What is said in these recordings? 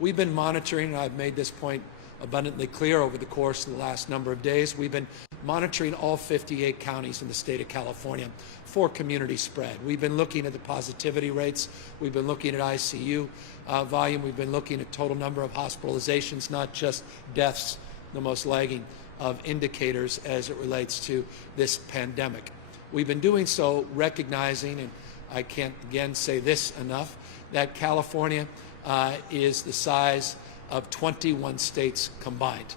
We've been monitoring, and I've made this point abundantly clear over the course of the last number of days, we've been monitoring all 58 counties in the state of California for community spread. We've been looking at the positivity rates. We've been looking at ICU volume. We've been looking at total number of hospitalizations, not just deaths, the most lagging of indicators as it relates to this pandemic. We've been doing so recognizing, and I can't again say this enough, that California is the size of 21 states combined.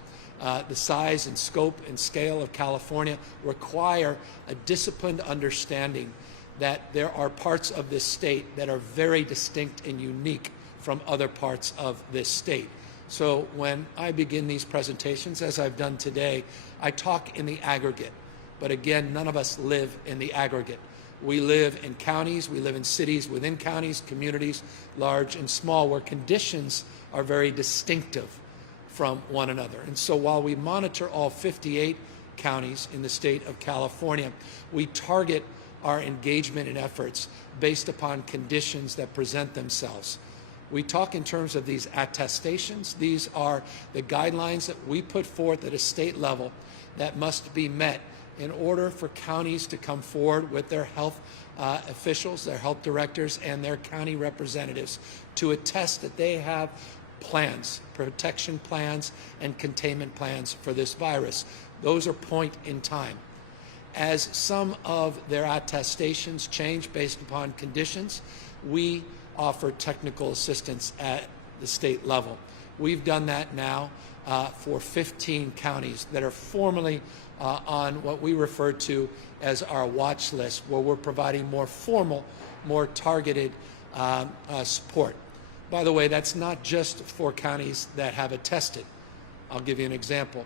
The size and scope and scale of California require a disciplined understanding that there are parts of this state that are very distinct and unique from other parts of this state. So when I begin these presentations, as I've done today, I talk in the aggregate. But again, none of us live in the aggregate. We live in counties, we live in cities within counties, communities, large and small, where conditions are very distinctive from one another. And so while we monitor all 58 counties in the state of California, we target our engagement and efforts based upon conditions that present themselves. We talk in terms of these attestations. These are the guidelines that we put forth at a state level that must be met in order for counties to come forward with their health officials, their health directors, and their county representatives to attest that they have plans, protection plans, and containment plans for this virus. Those are point in time. As some of their attestations change based upon conditions, we offer technical assistance at the state level. We've done that now for 15 counties that are formally on what we refer to as our watch list, where we're providing more formal, more targeted support. By the way, that's not just for counties that have attested. I'll give you an example.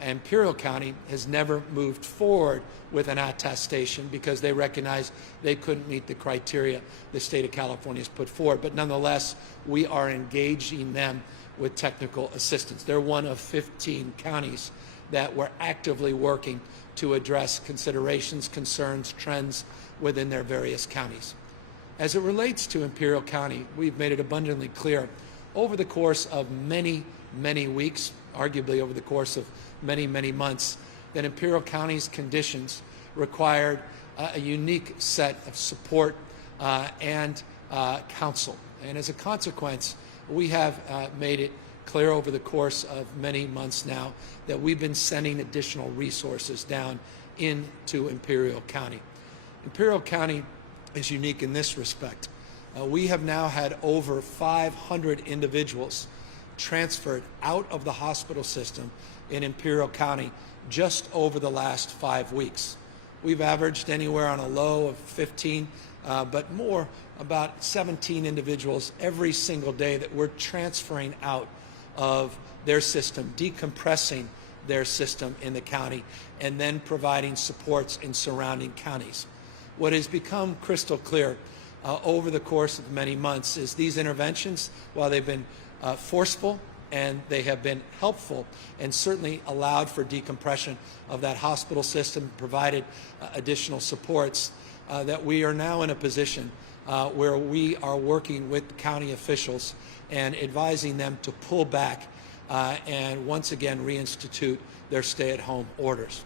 Imperial County has never moved forward with an attestation because they recognize they couldn't meet the criteria the state of California has put forward. But nonetheless, we are engaging them with technical assistance. They're one of 15 counties that we're actively working to address considerations, concerns, trends within their various counties. As it relates to Imperial County, we've made it abundantly clear over the course of many, many weeks, arguably over the course of many, many months, that Imperial County's conditions required a unique set of support and counsel. And as a consequence, we have made it clear over the course of many months now that we've been sending additional resources down into Imperial County. Imperial County is unique in this respect. We have now had over 500 individuals transferred out of the hospital system in Imperial County just over the last 5 weeks. We've averaged anywhere on a low of 15, but more, about 17 individuals every single day that we're transferring out of their system, decompressing their system in the county, and then providing supports in surrounding counties. What has become crystal clear over the course of many months is these interventions, while they've been forceful and they have been helpful and certainly allowed for decompression of that hospital system, provided additional supports, that we are now in a position where we are working with county officials and advising them to pull back and once again reinstitute their stay-at-home orders.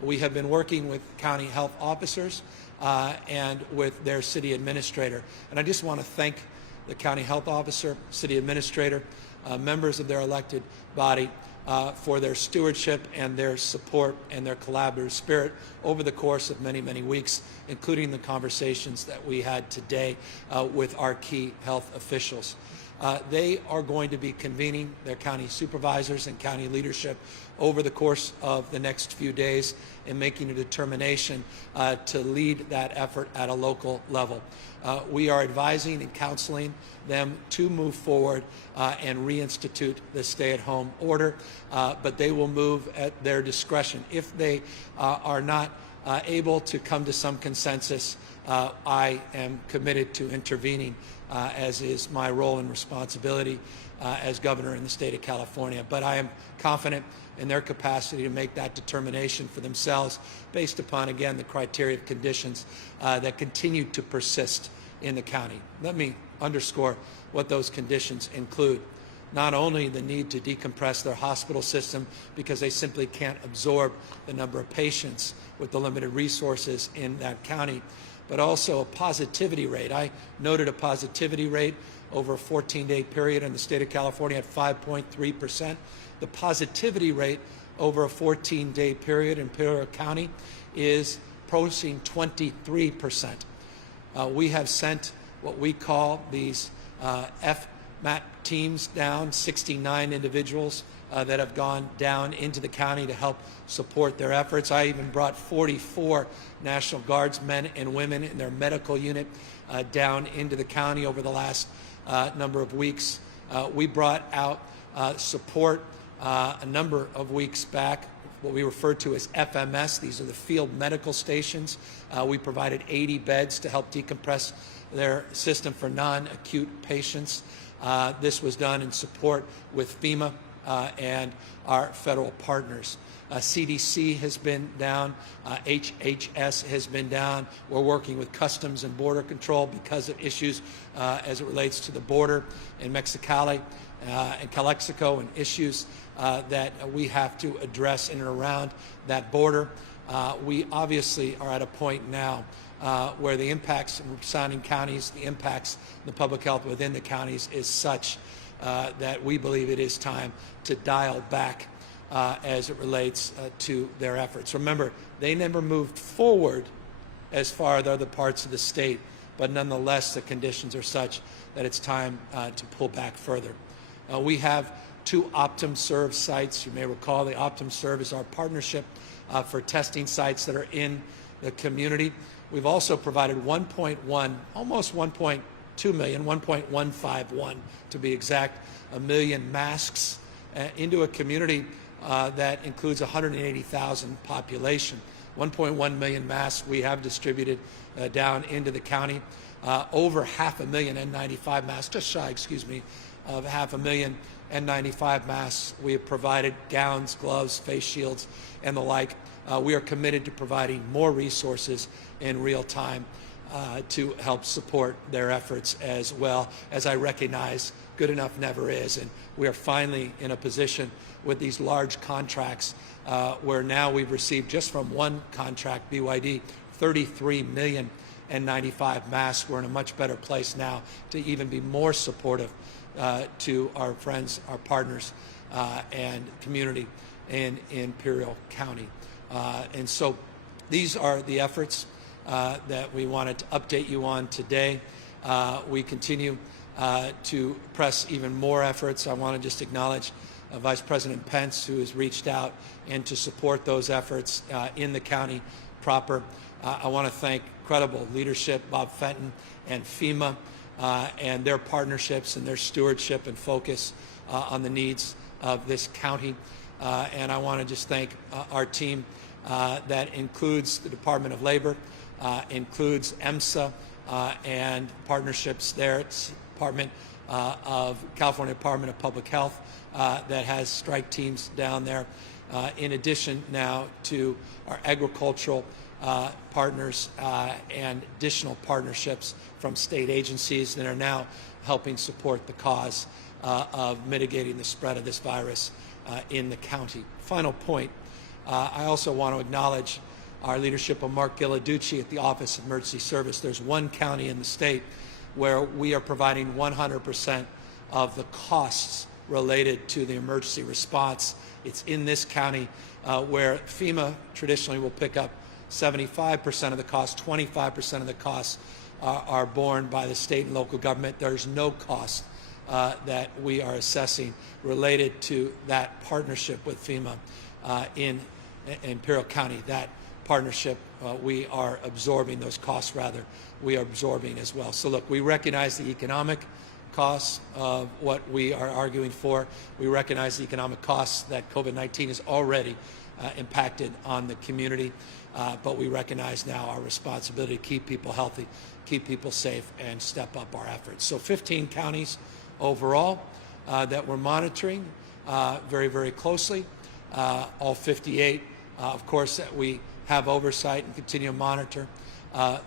We have been working with county health officers and with their city administrator. And I just want to thank the county health officer, city administrator, members of their elected body for their stewardship and their support and their collaborative spirit over the course of many, many weeks, including the conversations that we had today with our key health officials. They are going to be convening their county supervisors and county leadership over the course of the next few days and making a determination to lead that effort at a local level. We are advising and counseling them to move forward and reinstitute the stay-at-home order, but they will move at their discretion. If they are not able to come to some consensus, I am committed to intervening, as is my role and responsibility as governor in the state of California. But I am confident in their capacity to make that determination for themselves based upon, again, the criteria of conditions that continue to persist in the county. Let me underscore what those conditions include. not only the need to decompress their hospital system because they simply can't absorb the number of patients with the limited resources in that county, but also a positivity rate. I noted a positivity rate over a 14-day period in the state of California at 5.3%. The positivity rate over a 14-day period in Imperial County is approaching 23%. We have sent what we call these FMAT teams down, 69 individuals that have gone down into the county to help support their efforts. I even brought 44 National Guards men and women in their medical unit down into the county over the last number of weeks. We brought out support a number of weeks back, what we refer to as FMS. These are the field medical stations. We provided 80 beds to help decompress their system for non-acute patients. This was done in support with FEMA and our federal partners. CDC has been down, HHS has been down. We're working with Customs and Border Control because of issues as it relates to the border in Mexicali and Calexico, and issues that we have to address in and around that border. We obviously are at a point now where the impacts in surrounding counties, the impacts in the public health within the counties is such that we believe it is time to dial back as it relates to their efforts. Remember, they never moved forward as far as other parts of the state, but nonetheless the conditions are such that it's time to pull back further. We have 2 OptumServe sites. You may recall the OptumServe is our partnership for testing sites that are in the community. We've also provided 1.1, almost 1.2 million, 1.151 to be exact, a million masks into a community that includes 180,000 population. 1.1 million masks we have distributed down into the county. Over 500,000 N95 masks, just shy, excuse me, of 500,000 N95 masks. We have provided gowns, gloves, face shields, and the like. We are committed to providing more resources in real time to help support their efforts, as well as I recognize good enough never is. And we are finally in a position with these large contracts where now we've received just from one contract, BYD, 33 million N95 masks. We're in a much better place now to even be more supportive to our friends, our partners, and community in Imperial County. And so these are the efforts that we wanted to update you on today. We continue to press even more efforts. I want to just acknowledge Vice President Pence, who has reached out and to support those efforts in the county proper. I want to thank credible leadership, Bob Fenton and FEMA, and their partnerships and their stewardship and focus on the needs of this county. And I want to just thank our team that includes the Department of Labor, includes EMSA, and partnerships there. It's Department of California Department of Public Health that has strike teams down there. In addition now to our agricultural partners and additional partnerships from state agencies that are now helping support the cause of mitigating the spread of this virus in the county. Final point, I also want to acknowledge our leadership of Mark Gilladucci at the Office of Emergency Service. There's one county in the state where we are providing 100% of the costs related to the emergency response. It's in this county where FEMA traditionally will pick up 75% of the cost, 25% of the costs are borne by the state and local government. There's no cost that we are assessing related to that partnership with FEMA in Imperial County. That partnership, we are absorbing those costs, rather, we are absorbing as well. So look, we recognize the economic costs of what we are arguing for. We recognize the economic costs that COVID-19 has already impacted on the community, but we recognize now our responsibility to keep people healthy, keep people safe, and step up our efforts. So 15 counties overall that we're monitoring very, very closely. All 58, of course, that we have oversight and continue to monitor.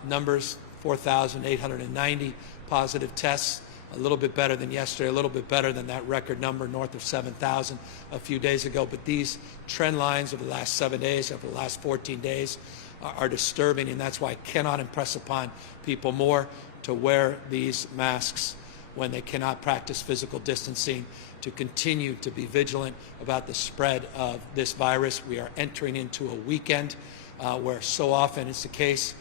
Numbers, 4,890 positive tests a little bit better than yesterday, a little bit better than that record number north of 7,000 a few days ago. But these trend lines over the last 7 days, over the last 14 days, are disturbing, and that's why I cannot impress upon people more to wear these masks when they cannot practice physical distancing, to continue to be vigilant about the spread of this virus. We are entering into a weekend where so often it's the case